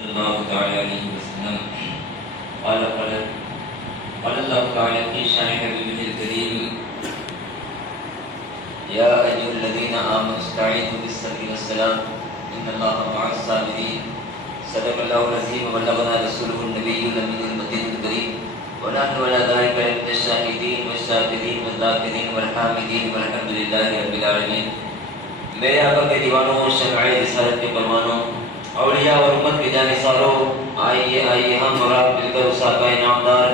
الله تعالى عليه وسلم قال الله تعالى في شان حبيبه الكريم يا أيها الذين آمنوا استعينوا بالصبر والصلاة إن الله مع الصابرين صدق الله العظيم وبلغنا رسوله النبي الأمين المتين الكريم ونحن على ذلك من الشاهدين والشاكرين والذاكرين والحامدين والحمد لله رب العالمين. میرے آقا کے دیوانوں، شمعِ رسالت کے پروانوں، اولیاء اور امت کے جانثاروں، آئیے ہم اور آپ مل کر اس آقا نامدار،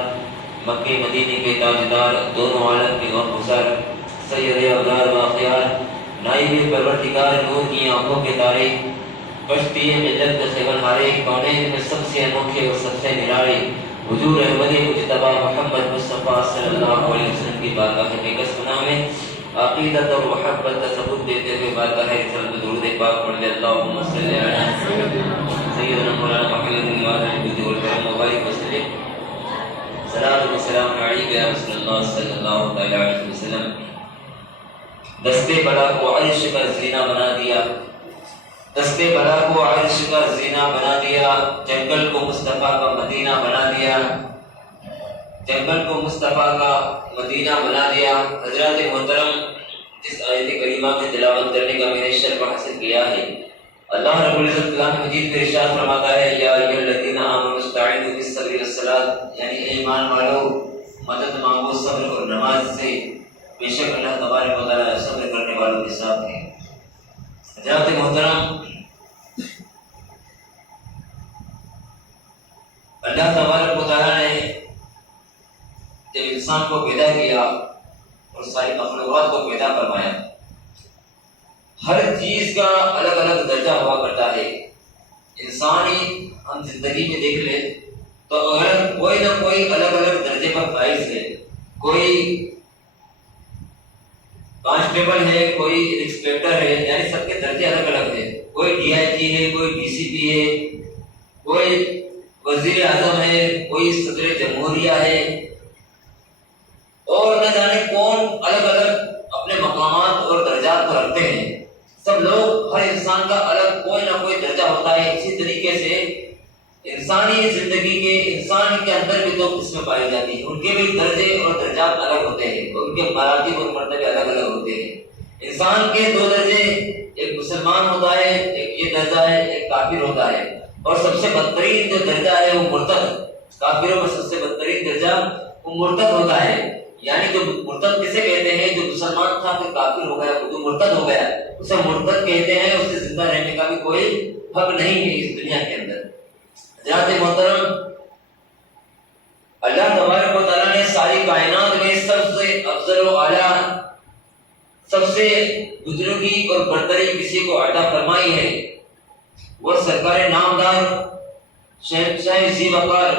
مکے مدینے کے تاجدار، دونوں عالم کے غم گسار، سید ابرار واقعار، نائب پروردگار، نور کی آنکھوں کے تارے، کشتی ملت کے خیول ہارے، کونین میں سب سے انوکھے اور سب سے نرارے، حضور احمد مجتبی محمد مصطفیٰ صلی اللہ علیہ وسلم کی بارگاہ میں قسم میں عقیدت اور محبت کا ثبوت دیتے ہوئے بارگاہ رسالت درود پاک پڑھ لے اللہم صلی علی سیدنا مولانا محمد وعلی آلہ وبارک وسلم. صلاۃ و سلام علیک یا رسول اللہ صلی اللہ تعالی علیہ وسلم. دستے بلا کو عرش کا زینہ بنا دیا، دستے بلا کو عرش کا زینہ بنا دیا، جنگل کو مصطفیٰ کا مدینہ بنا دیا، جنگل کو مصطفیٰ کا مدینہ بنا دیا. حضرات محترم، اس آیت کریمہ میں تلاوت کرنے کا میں نے شرف حاصل کیا ہے. اللہ رب العزت کلام مجید میں ارشاد فرماتا ہے یا ایھا الذین آمنوا استعینوا بالصبر والصلاۃ، یعنی اے ایمان والو مدد مانگو صبر اور نماز سے، بے شک اللہ تبارک و تعالیٰ صبر کرنے والوں کے ساتھ ہے. حضرات محترم، اللہ تبارک و تعالیٰ نے جب انسان کو پیدا کیا اور ساری مخلوقات کو پیدا فرمایا، ہر چیز کا الگ الگ درجہ ہوا کرتا ہے. انسانی ہم زندگی میں دیکھ لیں تو اگر کوئی نہ کوئی الگ الگ درجے پر فائز ہے. کوئی کانسٹیبل ہے، کوئی انسپیکٹر ہے، یعنی سب کے درجے الگ الگ ہیں. کوئی ڈی آئی جی ہے، کوئی ڈی سی پی ہے، کوئی وزیر اعظم ہے، کوئی صدر جمہوریہ ہے، اور نہ جانے کون الگ الگ اپنے مقامات اور درجات کو رکھتے ہیں. سب لوگ، ہر انسان کا الگ کوئی نہ کوئی درجہ ہوتا ہے. اسی طریقے سے انسانی زندگی کے انسان کے اندر بھی دو قسمیں پائی جاتی ہیں، ان کے بھی درجے اور درجات الگ ہوتے ہیں، ان کے مراتب اور مرتبے الگ الگ ہوتے ہیں. انسان کے دو درجے، ایک مسلمان ہوتا ہے، ایک یہ درجہ ہے، ایک کافر ہوتا ہے. اور سب سے بدترین جو درجہ ہے وہ مرتد. کافروں میں سب سے بدترین درجہ وہ مرتد ہوتا ہے. یعنی جو مرتد کسے کہتے ہیں؟ جو مسلمان تھا پھر کافر ہو گیا، جو مرتد ہو گیا اسے مرتد کہتے ہیں. اس سے زندہ رہنے کا بھی کوئی حق نہیں ہے اس دنیا کے اندر. حضرات محترم، اللہ تبارک و تعالیٰ نے ساری کائنات میں سب سے افضل و اعلیٰ، سب سے بزرگی اور برتری کسی کو عطا فرمائی ہے. وہ سرکار نامدار شہنشاہ ذی وقار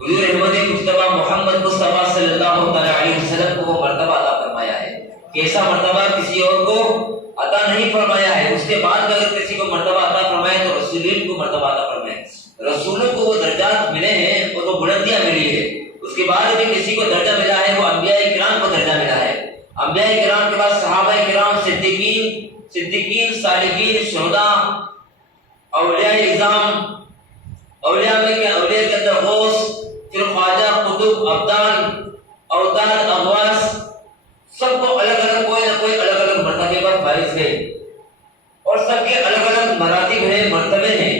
حضور احمد مجتبی محمد مصطفیٰ صلی اللہ تعالی علیہ وسلم کو وہ مرتبہ عطا فرمایا ہے. کیسا مرتبہ کسی اور کو عطا نہیں فرمایا ہے. اس کے بعد اگر کسی کو مرتبہ عطا فرمایا تو رسولین کو مرتبہ عطا فرمایا. رسولوں کو وہ درجات ملے ہیں اور وہ بلندیاں ملی ہے. اس کے بعد بھی کسی کو درجہ ملا ہے، وہ انبیاء کرام کو درجہ ملا ہے. انبیاء کرام کے بعد صحابہ کرام، صدیقین، صالحین، شہداء، اولیاء اعظام، اولیاء کے اندر غوث، پھر خواجہ، قطب، ابدال، اوتاد، اغواث، سب کو الگ الگ کوئی نہ کوئی الگ الگ مرتبے پر فائز ہے اور سب کے الگ الگ مراتب ہیں، مرتبے ہیں.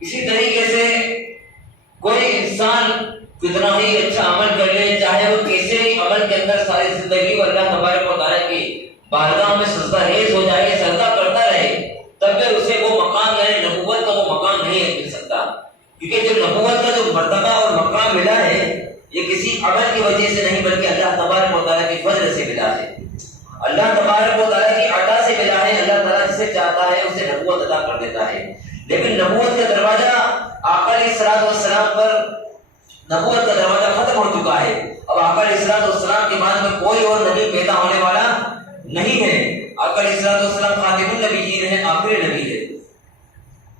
اسی طریقے سے کوئی انسان کتنا ہی اچھا عمل کر لے، چاہے وہ کیسے ہی عمل کے اندر ساری زندگی اور اللہ تبارک و تعالیٰ کی بارگاہ میں سجدہ ریز ہو جائے، سجدہ کرتا رہے، تب پھر اسے وہ مقام، یعنی نبوت کا وہ مقام نہیں مل سکتا. کیونکہ جو نبوت کا جو مرتبہ اور مقام ملا ہے یہ کسی عمل کی وجہ سے نہیں بلکہ اللہ تبارک و تعالیٰ کی فضل سے ملا ہے. اللہ تبارک و تعالیٰ کی عطا سے ملا ہے. اللہ تعالیٰ جسے چاہتا ہے اسے نبوت عطا کر دیتا ہے. لیکن نبوت کا دروازہ آقا علیہ الصلوۃ والسلام پر، نبوت کا دروازہ ختم ہو چکا ہے. اب آقا علیہ الصلوۃ والسلام کے بعد میں کوئی اور نبی پیدا ہونے والا نہیں ہے. آقا علیہ الصلوۃ والسلام خاتم النبیین ہیں، آخری نبی ہے.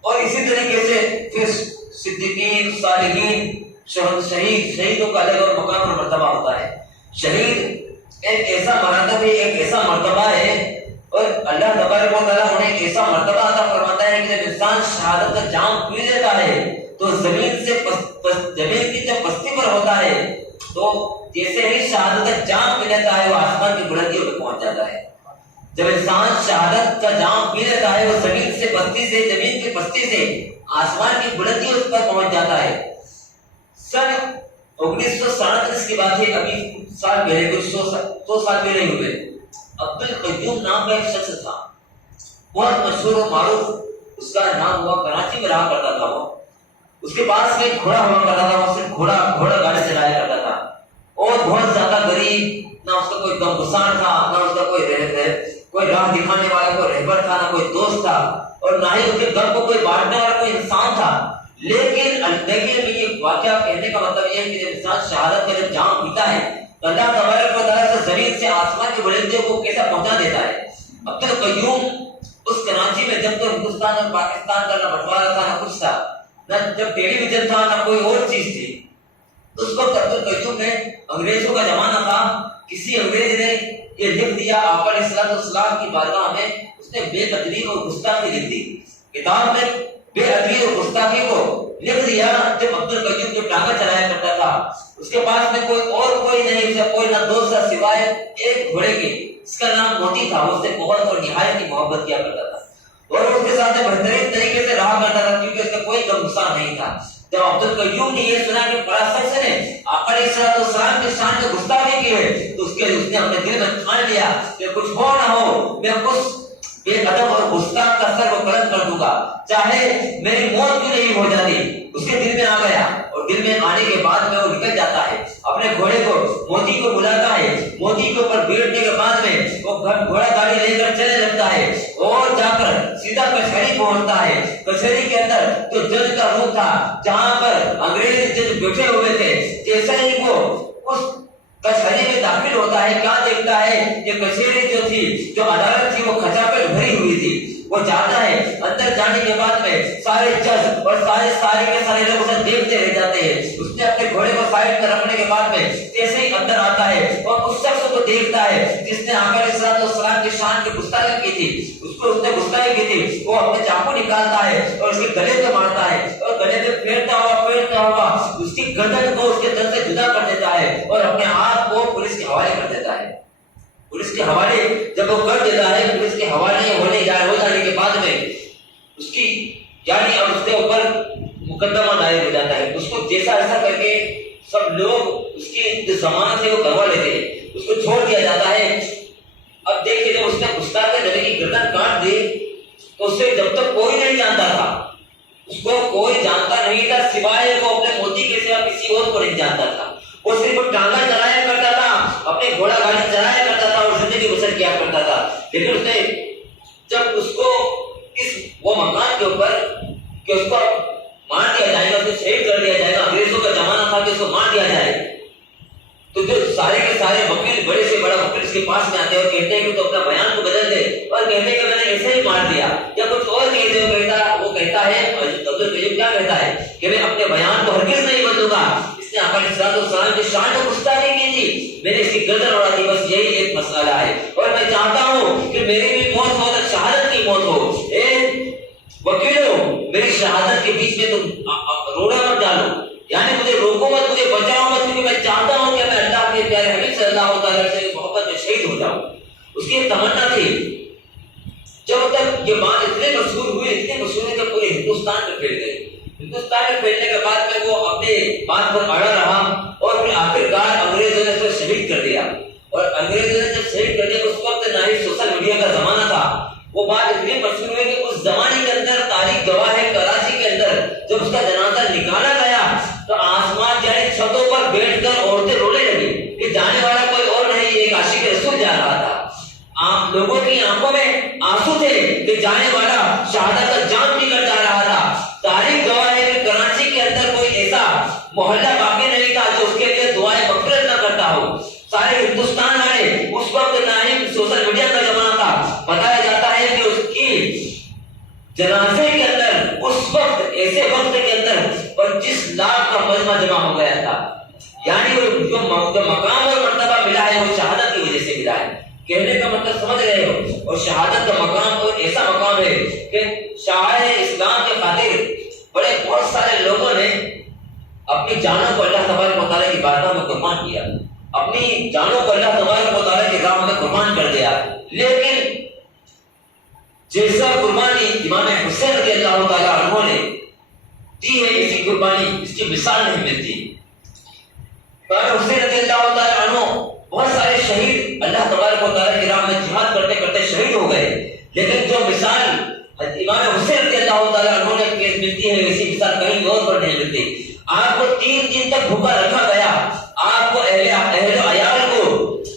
اور اسی طریقے سے پھر صدیقین، صالحین، شہیدوں کا الگ اور مقام اور مرتبہ ہوتا ہے. شہید ایک ایسا مرتبہ ہے، ایک ایسا مرتبہ ہے اور اللہ تبارک و تعالیٰ انہیں ایسا مرتبہ عطا فرماتا ہے کہ جب انسان شہادت کا جام پی لیتا ہے تو زمین سے زمین کی جب پستی پر ہوتا ہے تو جیسے ہی شہادت کا جام پی لیتا ہے وہ آسمان کی بلندیوں پہ پہنچ جاتا ہے. جب انسان شہادت کا جام پی لیتا ہے وہ زمین سے پستی سے زمین کی پستی سے آسمان کی بلندیوں پر پہنچ جاتا ہے. سن 1937 کی بات ہے, ابھی سال پہلے کچھ 100 سال پہلے ہوئے. عبد القیوم نام کا ایک شخص تھا, بہت مشہور و معروف, اس کا نام ہوا, کراچی میں رہا کرتا تھا. وہ اس کے پاس میں ایک گھوڑا ہوا کرتا تھا, وہ صرف گھوڑا گاڑی چلایا کرتا تھا, اور بہت زیادہ غریب, نہ اس کا کوئی غمگسار تھا, نہ اس کا کوئی راہ دکھانے والا کوئی رہبر تھا, نہ کوئی دوست تھا, اور نہ ہی اس کے غم کو کوئی بانٹنے والا کوئی انسان تھا. لیکن میں یہ واقعہ کہنے کا مطلب یہ ہے کہ جب انسان شہادت کا جب جام پیتا ہے تو اللہ تبارک و تعالیٰ سے زمین سے آسمان کی بلندیوں کو کیسا پہنچا دیتا ہے. عبد القیوم اس کراچی میں جب تو ہندوستان اور پاکستان کا نہ بٹوارا تھا, نہ کچھ تھا, نہ جب ٹیلی ویژن تھا, نہ کوئی اور چیز تھی. اس وقت عبد القیوم نے, انگریزوں کا زمانہ تھا, کسی انگریز نے یہ لکھ دیا آقا علیہ الصلوۃ والسلام کی بارگاہ میں, اس نے بے ادبی اور گستاخی لکھ دی. کتاب میں بے ادبی اور گستاخی کو لکھ دیا. جب عبد القیوم جو ٹانگا چلایا کرتا تھا, اس کے پاس میں کوئی نہیں, اسے کوئی نہ دوست تھا سوائے ایک گھوڑے کے, اس کا نام موتی تھا. اس سے بہت اور نہایت کی محبت کیا کرتا تھا, اور اس کے ساتھ بہترین طریقے سے رہا کرتا تھا, کیونکہ اس کا کوئی غم غصہ نہیں تھا. جب عبد القیوم نے یہ سنا کہ بڑا شخص نے آقا علیہ الصلوۃ والسلام کی شان میں گستاخی کی ہے, تو اس نے اپنے دل میں ٹھان لیا کہ کچھ ہو نہ ہو, میں اس بے ادب اور گستاخ کا سر کو قلم کر دوں گا, چاہے میری موت بھی نہیں ہو جاتی. اس کے دل میں آ گیا, اور دل میں آنے کے بعد میں وہ نکل جاتا ہے, اپنے گھوڑے کو موتی کو بلاتا ہے. موتی کے اوپر بیٹھنے کے بعد میں وہ گھوڑا گاڑی لے کر چلے لگتا ہے, اور جا کر سیدھا کچہری پہنچتا ہے. کچہری کے اندر جو جج کا روم تھا, جہاں پر انگریز جج بیٹھے ہوئے تھے, جیسے ہی وہ اس کچہری میں داخل ہوتا ہے, کیا دیکھتا ہے, یہ کچہری جو تھی, جو عدالت تھی, وہ کھچاپٹ بھری ہوئی تھی. وہ جاتا ہے, اندر جانے کے بعد میں سارے جج اور سارے لوگ اسے دیکھتے رہ جاتے ہیں. اس نے اپنے گھوڑے کو سائڈ میں رکھنے کے بعد میں جیسے ہی اندر آتا ہے اور اس شخص کو دیکھتا ہے جس نے آقا علیہ الصلوۃ والسلام کی شان کی گستاخی کی تھی, اس نے گستاخی کی تھی, وہ اپنے چاقو نکالتا ہے اور اس کے گلے پہ مارتا ہے, اور گلے پہ پھیرتا ہوا اس کی گردن کو اس کے تن سے جدا کر دیتا ہے, اور اپنے ہاتھ کو پولیس کے حوالے کر دیتا ہے. پولیس کے حوالے جب وہ کر دیتا ہے, پولیس کے حوالے ہو جانے کے بعد میں اس کی یعنی اب اس کے اوپر مقدمہ دائر ہو جاتا ہے. اس کو جیسا ایسا کر کے سب لوگ اس کی جو ضمانت ہے وہ کروا لیتے ہیں, اس کو چھوڑ دیا جاتا ہے. اب دیکھیے جب اس نے گستاخ نبی کی گردن کاٹ دی تو اسے جب تک کوئی نہیں جانتا تھا, اس کو کوئی جانتا نہیں تھا سوائے وہ اپنے موتی کے سوا کسی اور کو نہیں جانتا تھا. وہ صرف ٹانگا چلایا کرتا تھا, اپنے گھوڑا گاڑی چلایا کرتا تھا اور زندگی بسر کیا کرتا تھا. لیکن اس نے جب اس کو اس وہ مکان کے اوپر کہ اس کو مار دیا جائے گا, اسے شہید کر دیا جائے گا, انگریزوں کا زمانہ تھا کہ اس کو مار دیا جائے, تو جو سارے کے سارے وکیل, بڑے سے بڑا وکیل اس کے پاس میں آتے ہیں اور کہتے ہیں کہ تو اپنا بیان کو بدل دے, اور کہتے ہیں کہ میں نے ایسے ہی مار دیا یا کچھ اور چیزیں. وہ کہتا ہے, عبد القیوم کیا کہتا ہے کہ میں اپنے بیان کو ہرگز نہیں بدلوں گا. اس نے آقا علیہ الصلوۃ والسلام کی شان میں گستاخی کی تھی, میں نے اس کی گردن اڑا دی, بس یہی ایک مسئلہ ہے, اور میں چاہتا ہوں کہ میری بھی موت ہو تو شہادت کی موت ہو. وکیلوں, میری شہادت کے بیچ میں تم روڑا مت ڈالو, یعنی مجھے روکو مت, مجھے بچاؤ مت, کیونکہ میں چاہتا ہوں کہ میں اللہ کے پیارے حبیب صلی اللہ علیہ وسلم کی محبت میں شہید ہو جاؤں. اس کی ایک تمنا تھی. جب تک یہ بات اتنے مشہور ہوئی کہ پورے ہندوستان میں پھیل گئی. ہندوستان میں پھیلنے کے بعد میں وہ اپنے بات پر اڑا رہا, اور پھر آخرکار انگریزوں نے اسے شہید کر دیا. اور انگریزوں نے جب شہید کر دیا, اس وقت نہ ہی سوشل میڈیا کا زمانہ تھا. وہ بات اتنی مشہور ہوئی کہ اس زمانے کے اندر تاریخ گواہ ہے, کراچی کے اندر جب اس کا جنازہ نکالا گیا تو آسمان یعنی چھتوں پر بیٹھ کر عورتیں رونے لگی کہ جانے والا کوئی اور نہیں, ایک عاشق رسول جا رہا تھا. لوگوں کی آنکھوں میں آنسو تھے کہ جانے والا شہادت کا جام پی کر جا رہا تھا. تاریخ گواہ ہے کہ کراچی کے اندر کوئی ایسا محلہ باقی نہیں تھا جو اس کے لیے دعائیں مغفرت نہ کرتا ہو. سارے ہندوستان والے, اس وقت نہ ہی سوشل میڈیا کا زمانہ تھا, بتایا جاتا ہے کہ اس کی جنازے کے اندر اس وقت ایسے وقت کے اندر 25 لاکھ کا مجمع جمع ہو گیا تھا. یعنی جو مقام اور مرتبہ ملا ہے وہ شہادت کی وجہ سے ملا ہے. کہنے کا مطلب سمجھ رہے ہو؟ اور شہادت کا مقام تو ایسا مقام ہے کہ شاعر اسلام کے خاطر بہت سارے لوگوں نے اپنی جانوں کو اللہ تبارک و تعالیٰ کی بارگاہ میں قربان کیا، اپنی جانوں کو اللہ تبارک و تعالیٰ کی راہ میں قربان کر دیا، لیکن جیسا قربانی امام حسین رضی اللہ تعالیٰ عنہ نے دی ہے، اسی قربانی اس کی مثال نہیں ملتی۔ امام حسین رضی اللہ تعالیٰ عنہ بہت سارے شہید اللہ تبارک و تعالیٰ کی راہ میں جہاد کرتے کرتے شہید ہو گئے، لیکن جو مثال امام حسین رضی اللہ تعالیٰ عنہ نے ملتی ہے، اسی مثال کہیں اور پر نہیں ملتی۔ آپ کو 3 دن تک بھوکا رکھا گیا، آپ کو اہل و عیال کو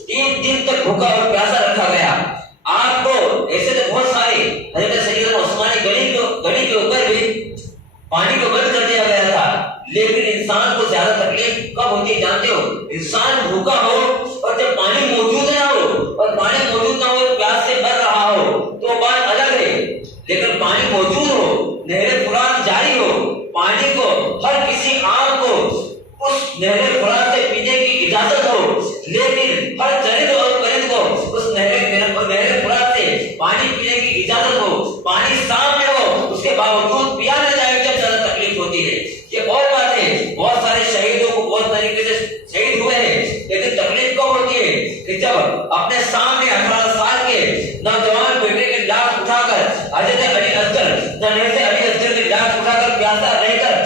3 دن تک بھوکا اور پیاسا رکھا گیا۔ آپ کو ایسے تو بہت سارے حضرت سیدنا عثمانی گڑی کے اوپر بھی پانی کو بند کر دیا گیا تھا، لیکن انسان کو زیادہ تکلیف کب ہوتی ہے جانتے ہو؟ انسان بھوکا ہو اور جب پانی موجود نہ ہو، اور پانی موجود نہ ہو پیاس سے مر رہا ہو تو بات الگ ہے، لیکن پانی موجود ہو، نہر فرات جاری ہو، پانی کو ہر کسی عام کو اس نہر فرات سے پینے کی اجازت ہو، لیکن ہر چرند اور پرند کو اس نہر فرات سے پانی پینے کی اجازت ہو، پانی سامنے ہو، اس کے باوجود پیا نہ جائے جب زیادہ تکلیف ہوتی ہے۔ یہ اور بات ہے، بہت سارے شہیدوں کو بہت طریقے سے شہید ہوئے ہیں، لیکن تکلیف کب ہوتی ہے کہ جب اپنے سامنے 18 سال کے نوجوان بیٹے کی لاش اٹھا کر حضرت علی اصغر علی اصغر کی لاش اٹھا کر پیاسا رہ کر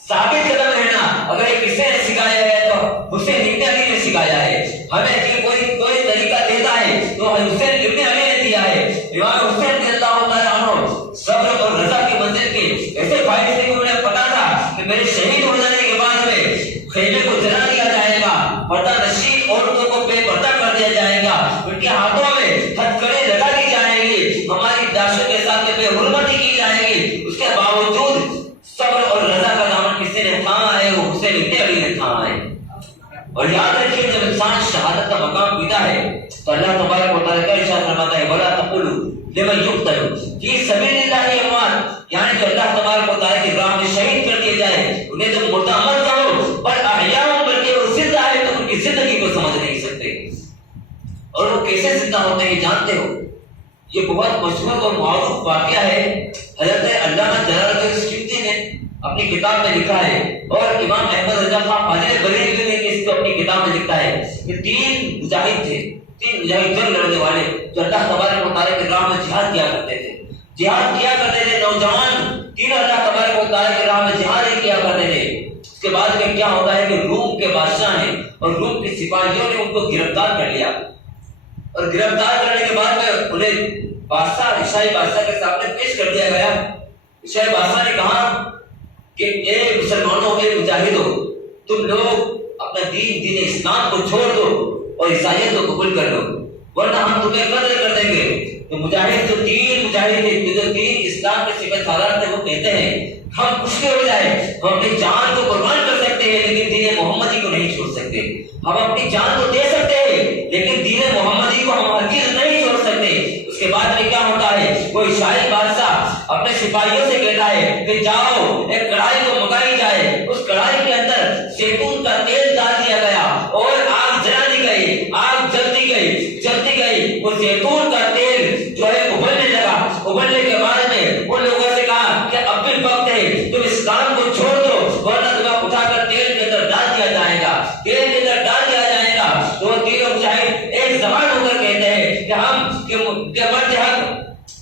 ثابت قدم رہنا اگر کسی نے سکھایا ہے تو حسین ابن علی نے سکھایا ہے۔ ہمیں کوئی طریقہ دیتا ہے تو حسین ابن علی نے دیا ہے۔ امام حسین رضی اللہ تعالیٰ عنہ صبر اور رضا کی منزل کے ایسے فائدے سے انہیں پتا تھا کہ میرے شہید ہو جانے کے بعد میں خیمے کو جلا دیا جائے گا، پردہ نشین عورتوں کو بے پردہ کر دیا جائے گا، ان کے ہاتھوں میں ہتھکڑی لگا دی جائیں گی، ہماری لاشوں کے ساتھ بے حرمتی کی جائے گی۔ اس کے باوجود صبر اور رضا کا دامن کسی نے تھاما ہے، وہ حسین ابن علی نے تھاما ہے۔ اور یاد رکھیے جب انسان شہادت کا مقام پیتا ہے تو اللہ تبارک و تعالیٰ کا ارشاد فرماتا ہے وَلَا تَقُولُوا لِمَن يُقْتَلُ فِي سَبِيلِ اللَّهِ أَمْوَاتٌ، یعنی جو اللہ تبارک و تعالیٰ کی راہ میں شہید کر دیے جائے انہیں تم مردہ مت کہو، بل احیاء، بلکہ وہ زندہ ہے، تم ان کی زندگی کو سمجھ نہیں سکتے۔ اور وہ کیسے زندہ ہوتے ہیں جانتے ہو؟ یہ بہت مشہور اور معروف واقعہ ہے، حضرت علامہ جلال الدین سیوطی نے اپنی کتاب میں لکھا ہے، اور امام احمد رضا خان فاضل بریلوی نے اس کو اپنی کتاب میں لکھا ہے کہ 3 مجاہد تھے، 3 مجاہد جنگ لڑنے والے جو اللہ تبارک و تعالیٰ کی راہ میں جہاد کیا کرتے تھے، نوجوان 3 اللہ تبارک و تعالیٰ کی راہ میں جہاد ہی کیا کرتے تھے۔ اس کے بعد میں کیا ہوتا ہے کہ روم کے بادشاہ نے اور روم کے سپاہیوں نے ان کو گرفتار کر لیا، اور گرفتار کرنے کے بعد میں انہیں عیسائی بادشاہ کے سامنے پیش کر دیا گیا۔ عیسائی بادشاہ نے کہا کہ اے مسلمانوں، اے مجاہدوں، تم لوگ اپنا دین اسلام کو چھوڑ دو اور عیسائیت کو قبول کر لو، ورنہ ہم تمہیں قتل کر دیں گے۔ تو مجاہد جو 3 مجاہد تھے جو دین اسلام کے سپہ سالار تھے، وہ کہتے ہیں ہم کچھ بھی ہو جائے ہم اپنی جان کو قربان کر سکتے ہیں لیکن دین محمدی کو نہیں چھوڑ سکتے۔ ہم اپنی جان تو دے سکتے ہیں لیکن دین محمدی کو ہم ہرگز نہیں چھوڑ سکتے۔ اس کے بعد میں کیا ہوتا ہے، وہ عیسائی بادشاہ اپنے سپاہیوں سے کہتا ہے کہ جاؤ ایک کڑھائی کو منگائی جائے، اس کڑھائی کے اندر زیتون کا تیل ڈال دیا گیا اور آگ جلا دی گئی، آگ جلتی گئی، وہ زیتون کا تیل جو ہے ابلنے لگا۔ ابلنے کے بعد میں ان لوگوں سے کہا کہ اب بھی وقت ہے، تم اسلام کو چھوڑ دو ورنہ تمہیں اٹھا کر تیل کے اندر ڈال دیا جائے گا، تیل کے اندر ڈال دیا جائے گا۔ تو وہ 3 مجاہد ایک زبان ہو کر کہتے ہیں کہ ہم مرد حق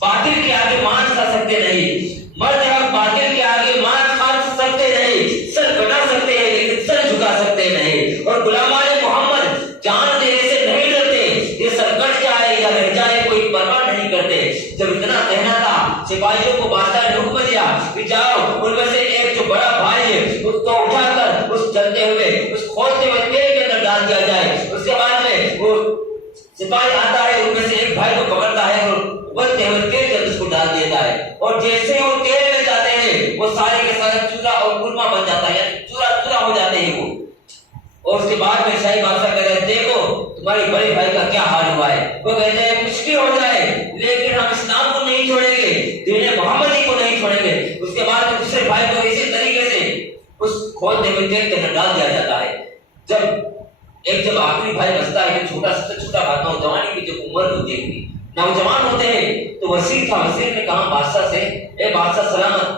باطل کے آگے مان کھا سکتے نہیں، مرد حق باطل کے آگے مان کھا سکتے نہیں، سر کٹا سکتے ہیں لیکن سر جھکا سکتے نہیں، اور غلامان محمد جان دینے سے نہیں ڈرتے، یہ سر کٹ جائے یا رہ جائے کوئی پرواہ نہیں کرتے۔ جب اتنا کہنا تھا سپاہیوں کو بادشاہ نے حکم دیا کہ جاؤ ان میں سے ایک جو بڑا بھائی ہے اس کو اٹھا کر اس جلتے ہوئے اس کھولتے ہوئے تیل کے اندر ڈال دیا جائے۔ اس کے بعد میں وہ سپاہی آتا ہے، ان میں سے ایک بھائی کو پکڑتا ہے اور ابلتے ہوئے تیل کے اندر اس کو ڈال دیتا ہے، اور جیسے ہی وہ تیل میں جاتے ہیں وہ سارے کے سارے چورا اور قورمہ بن جاتا ہے، یعنی چورا ہو جاتے ہیں وہ۔ اور اس کے بعد میں شاہی بادشاہ کہتے ہیں دیکھو تمہارے بڑے بھائی کا کیا حال ہوا ہے۔ وہ کہتے ہیں کچھ بھی ہو جائے لیکن ہم اسلام کو نہیں چھوڑیں گے، دین محمدی کو نہیں چھوڑیں گے۔ اس کے بعد میں دوسرے بھائی کو اسی طریقے سے اس کھولتے ہوئے تیل کے اندر ڈال دیا جاتا ہے۔ جب ایک جب آخری بھائی بستا ہے کہ چھوٹا سا چھوٹا بات نوجوانی کی جب عمر ہوتی ہے نوجوان ہوتے ہیں تو وزیر تھا، وزیر نے کہا بادشاہ سے اے بادشاہ سلامت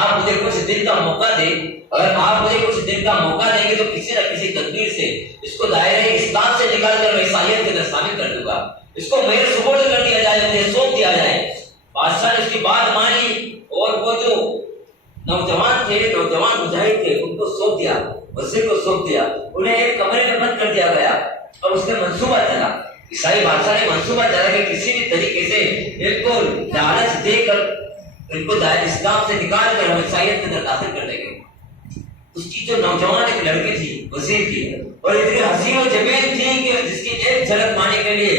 آپ مجھے کچھ دن کا موقع دیں، اگر آپ مجھے کچھ دن کا موقع دیں گے تو کسی نہ کسی تدبیر سے اس کو دائرہ اسلام سے نکال کر میں عیسائیت کے اندر شامل کر دوں گا، اس کو میرے سپرد کر دیا جائے، مجھے سونپ دیا جائے۔ بادشاہ نے اس کی بات مانی اور وہ جو نوجوان تھے، نوجوان مجاہد تھے، ان کو سونپ دیا، وزیر کو سونپ دیا، انہیں ایک کمرے میں بند کر دیا گیا اور اس نے منصوبہ چلا۔ عیسائی بادشاہ نے منصوبہ چلا کہ کسی بھی طریقے سے ان کو لالچ دے کر ان کو دائرہ اسلام سے نکال کر ہم عیسائیت کے اندر داخل کر دیں گے۔ اس کی جو نوجوان ایک لڑکی تھی وزیر کی اور اتنی حسین و جمیل تھی کہ جس کی ایک جھلک پانے کے لیے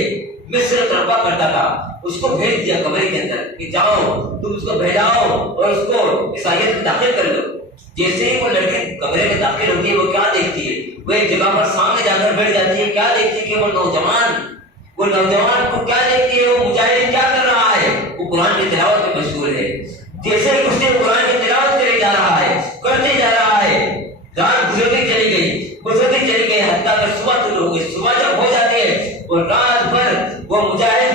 مصر تڑپا کرتا تھا، اس کو بھیج دیا کمرے کے اندر کہ جاؤ تم اس کو بھیجاؤ اور اس کو عیسائیت میں داخل کر لو۔ جیسے ہی وہ لڑکی کمرے میں داخل ہوتی ہے وہ کیا دیکھتی ہے، وہ ایک جگہ پر سامنے جا کر بیٹھ جاتی ہے، کیا دیکھتی ہے کہ وہ نوجوان کو کیا دیکھتی ہے، وہ مجاہد کیا کر رہا ہے، وہ قرآن کی تلاوت میں مشغول ہے۔ جیسے ہی اس نے قرآن کی تلاوت کرے جا رہا ہے، کرتے جا رہا ہے، رات گزرتی چلی گئی حتیٰ کہ صبح شروع ہو گئی۔ صبح جب ہو جاتی ہے اور رات بھر وہ مجاہد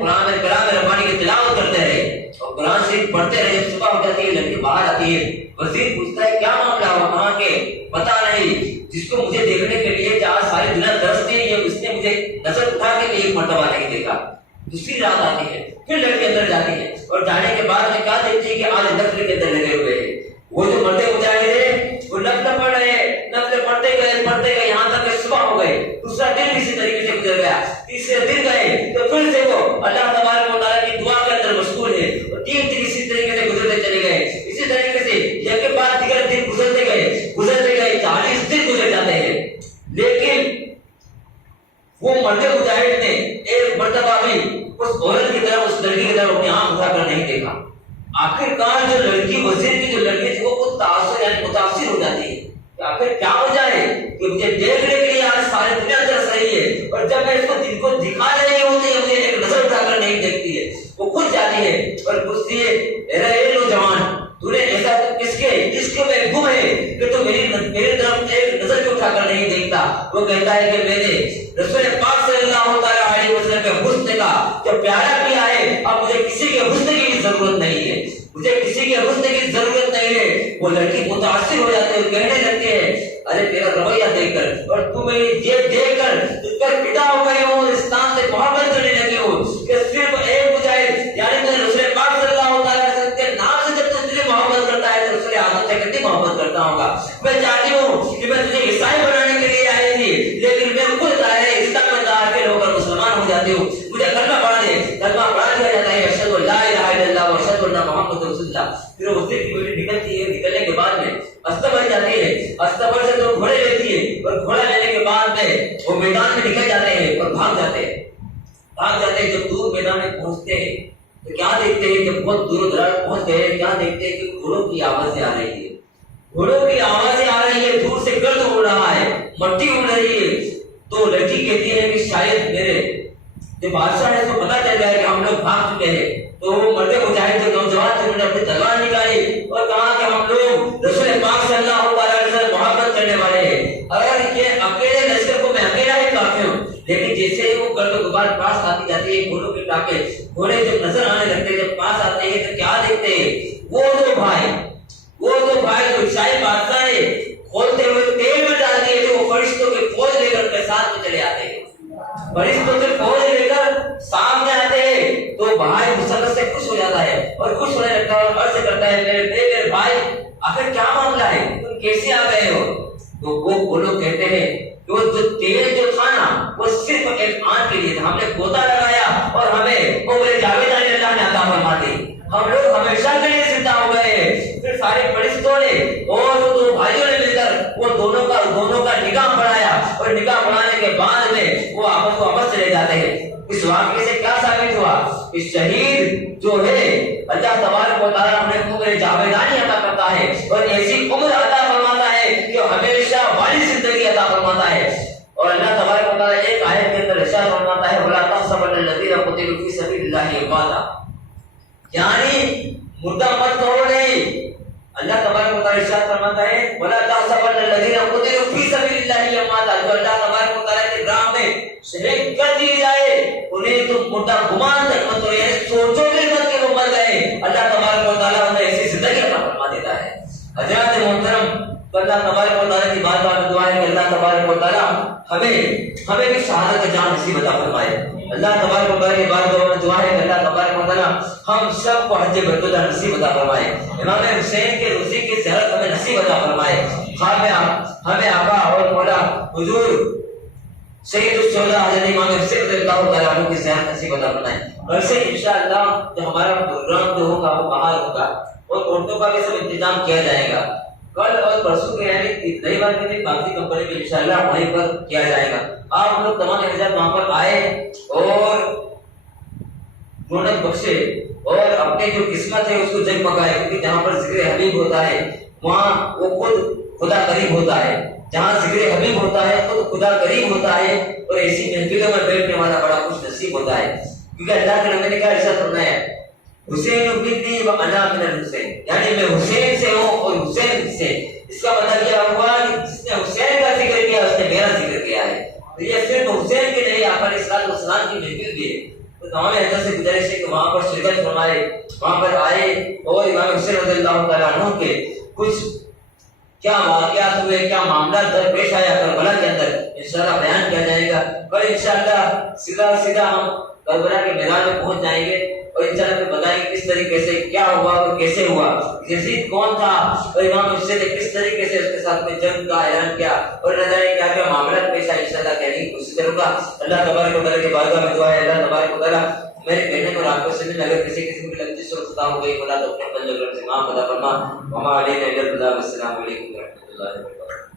قرآن کلام ربانی کی تلاوت کرتے رہے اور قرآن شریف پڑھتے رہے۔ جب صبح ہو جاتی ہے لڑکی باہر آتی ہے، وزیر پوچھتا ہے کیا معاملہ ہوا، کہاں کے پتا نہیں، جس کو مجھے دیکھنے کے لیے جہاں سارے دن درس تھے یہ اس نے مجھے نظر اٹھا کے ایک مرتبہ نہیں دیکھا۔ دوسری رات آتی ہے، پھر لڑکی اندر جاتی ہے اور جانے کے بعد میں کیا دیکھتی ہے کہ آج نفل کے اندر لگے ہوئے ہیں، وہ جو مرتے مجاہد ہیں وہ نفل پڑھ رہے ہیں، نفل پڑھتے گئے یہاں تک کہ صبح ہو گئے۔ دوسرا دن اسی طریقے سے گزر گیا، تیسرے دن گئے تو پھر سے وہ اللہ تبارک و تعالیٰ کی دعا کے اندر مشغول ہے اور 3 دن اسی طریقے سے گزرتے چلے گئے۔ اسی طریقے سے ایک کے بعد دیگر دن گزرتے گئے 40 دن گزر جاتے ہیں، لیکن وہ مرتے مجاہد نے ایک مرتبہ بھی اس عورت کی طرف، اس لڑکی کی طرف اپنی آنکھ اٹھا کر نہیں دیکھا۔ آخر کار جو لڑکی وزیر کی جو لڑکی تھی وہ خود متاثر ہو جاتی ہے کہ آخر کیا وجہ ہے کہ مجھے دیکھنے کے لیے آج سارے دنیا درس رہی ہے اور جب میں اس کو دن کو دکھا رہی ہوتی ہے مجھے ایک نظر اٹھا کر نہیں دیکھتی ہے۔ وہ خود جاتی ہے اور پوچھتی ہے اے نوجوان تو نے ایسا کس کے عشق میں گم ہے کہ تو میری طرف ایک نظر بھی اٹھا کر نہیں دیکھتا۔ وہ کہتا ہے کہ میں نے رسول پاک صلی اللہ علیہ وسلم کے حسن کا جو پیارا کیا ہے، اب مجھے کسی کے حسن کی بھی ضرورت نہیں ہے، مجھے کسی کے حسن کی ضرورت نہیں ہے۔ وہ لڑکی متاثر ہو جاتے ہیں، کہنے لگتے ہیں ارے تیرا رویہ دیکھ کر اور تو میری جیب دیکھ کر تجھ پر فدا ہو گئی ہو، اسلام سے محبت کرنے لگی ہو کہ صرف ایک مجاہد یعنی میں رسول پاک صلی اللہ علیہ وسلم کے نام سے جب تجھے محبت کرتا ہے تو رسول اعظم سے کتنی محبت کرتا ہوگا۔ میں چاہتی ہوں کہ میں تجھے عیسائی بنانے کے لیے آئی تھی لیکن میں خود دائرہ اسلام میں داخل ہو کر مسلمان ہو جاتی ہوں، مجھے کلمہ پڑھا دے۔ کلمہ پڑھا دیا جاتا ہے اشہد ان لا الہ الا اللہ و اشہد ان محمد رسول اللہ۔ پھر وہ کی بیٹی نکلتی ہے، نکلنے کے بعد میں استبر جاتی ہے، استبر سے تو گھوڑے لیتی ہے اور گھوڑا لینے کے بعد میں وہ میدان میں نکل جاتے ہیں اور بھاگ جاتے ہیں۔ جب دور میدان میں پہنچتے ہیں تو کیا دیکھتے ہیں، جب بہت دور دراز پہنچ گئے کیا دیکھتے ہیں کہ گھوڑوں کی آوازیں آ رہی ہے، دور سے گرد اڑ رہا ہے، مٹی اڑ رہی ہے۔ تو لڑکی کہتی ہے کہ شاید میرے جو بادشاہ ہے اس کو پتا چل گیا کہ ہم لوگ بھاگ چکے ہیں۔ تو وہ مرتے مجاہد جو نوجوان تھے انہوں نے اپنی تلوار نکالی اور کہا کہ ہم لوگ رسول پاک صلی اللہ علیہ وسلم محبت کرنے والے ہیں، اگر یہ اکیلے لشکر کو میں اکیلا ہی کافی ہوں۔ لیکن جیسے ہی وہ گرد و غبار پاس آتی جاتی ہے، گھوڑوں کے ٹاکے گھوڑے جب نظر آنے لگتے ہیں، جب پاس آتے ہیں تو کیا دیکھتے ہیں، وہ دو بھائی جو عیسائی بادشاہ نے کھولتے ہوئے تیل میں ڈال دیے تھے، وہ فرشتوں کے فوج لے کر کے ساتھ میں چلے آتے ہیں۔ فرشتوں کے فوج لے کر سامنے آتے ہیں تو بھائی مسرت سے خوش ہو جاتا ہے اور خوش ہونے لگتا ہے اور عرض کرتا ہے میرے بھائی آخر کیا معاملہ ہے، تم کیسے آ گئے ہو؟ تو وہ لوگ کہتے ہیں کہ وہ جو تیل جو تھا نا وہ صرف ایک آن کے لیے تھا، ہم نے گوتا لگایا اور ہمیں وہ میرے جاوید اللہ نے عطا فرما دی، ہم لوگ ہمیشہ کے لیے زندہ ہو گئے ہیں۔ پھر سارے فرشتوں نے اور وہ دو بھائیوں نے مل کر وہ دونوں کا نگاہ بڑھایا اور نگاہ بڑھانے کے بعد میں وہ آپس کو آپس چلے جاتے ہیں۔ اس واقعے سے کیا ثابت ہوا کہ شہید جو ہے اللہ تبارک و تعالیٰ انہیں عمر جاویدانی عطا کرتا ہے اور ایسی عمر عطا فرماتا ہے کہ ہمیشہ والی زندگی عطا فرماتا ہے۔ اور اللہ تبارک و تعالیٰ ایک آیت کے اندر ارشاد فرماتا ہے وَلَا تَحْسَبَنَّ الَّذِينَ قُتِلُوا فِي سَبِيلِ اللَّهِ أَمْوَاتًا، یعنی مردہ مت کہو نہیں، اللہ تبارک و تعالی ارشاد فرماتا ہے ولا تحسبن الذين قتلوا في سبيل الله امواتا، جو اللہ تبارک و تعالی کے راہ میں شہید کر دیے جائے انہیں تم موٹا گمان تک مت کرو، یعنی سوچو بھی مت کہ وہ مر گئے، اللہ تبارک و تعالی انہیں ایسی زندگی عطا فرما دیتا ہے۔ حضرات محترم، تو اللہ تبارک و تعالی کی بات میں دعا ہے کہ اللہ تبارک و تعالی ہمیں بھی شہادت کا جان نصیب عطا فرمائے۔ اللہ تبارک و تعالی کی بات میں دعا ہے کہ اللہ تبارک و تعالی ہم سب کو حج بیت اللہ نصیب عطا فرمائے، امام حسین کے روزی کی زیارت ہمیں نصیب عطا فرمائے، ہمیں آقا اور مولا حضور سید الشہداء حضرت امام حسین رضی اللہ تعالیٰ عنہ کی زیارت نصیب عطا فرمائے۔ ویسے انشاءاللہ جو ہمارا پروگرام جو ہوگا وہ باہر ہوگا اور عورتوں کا بھی سب انتظام کیا جائے گا، کل اور پرسوں کے یعنی نئی بار کے دن باقی کمپنی میں انشاءاللہ وہیں پر کیا جائے گا۔ آپ لوگ تمام حضرات وہاں پر آئے اور رونق بخشے اور اپنے جو قسمت ہے اس کو جگمگائے، کیونکہ جہاں پر ذکر حبیب ہوتا ہے وہاں وہ خود خدا قریب ہوتا ہے، جہاں ذکر حبیب ہوتا ہے خود خدا قریب ہوتا ہے، اور ایسی محفلوں میں بیٹھنے والا بڑا خوش نصیب ہوتا ہے، کیونکہ اللہ کے نبی نے کہا ارشاد فرمایا ہے حسین منی و انا من الحسین، یعنی میں حسین سے ہوں اور حسین سے، اس کا مطلب یہ ہوا کہ جس نے حسین کا ذکر کیا اس نے میرا ذکر کیا ہے، تو یہ صرف حسین کے نہیں آقا علیہ السلام کی محفل بھی ہے۔ تو تمام حضرت سے گزارش ہے کہ وہاں پر شرکت فرمائے، وہاں پر آئے اور امام حسین رضی اللہ تعالیٰ عنہ کے کچھ کیا واقعات ہوئے، کیا معاملات درپیش آیا کربلا کے اندر انشاءاللہ بیان کیا جائے گا۔ کل انشاءاللہ سیدھا ہم کربلا کے میدان میں پہنچ جائیں گے اور انشاءاللہ پھر بتائیں گے کس طریقے سے کیا ہوا اور کیسے ہوا، یزید کون تھا اور امام حسین نے کس طریقے سے اس کے ساتھ میں جنگ کا اعلان کیا اور نہ جانے کیا کیا معاملات پیش آئے، انشاءاللہ کہنے کی کوشش کروں گا۔ اللہ تبارک و تعالیٰ کی بارگاہ میں دعا ہے اللہ تبارک و تعالیٰ میرے کہنے کو آپ کو سمجھ میں اگر کسی قسم کی لفظی اور خطا ہو گئی خدا تو اپنے فضل و کرم سے معاف عطا فرما۔ وما علینا الا البلاغ۔ السلام علیکم ورحمۃ اللہ وبرکاتہ۔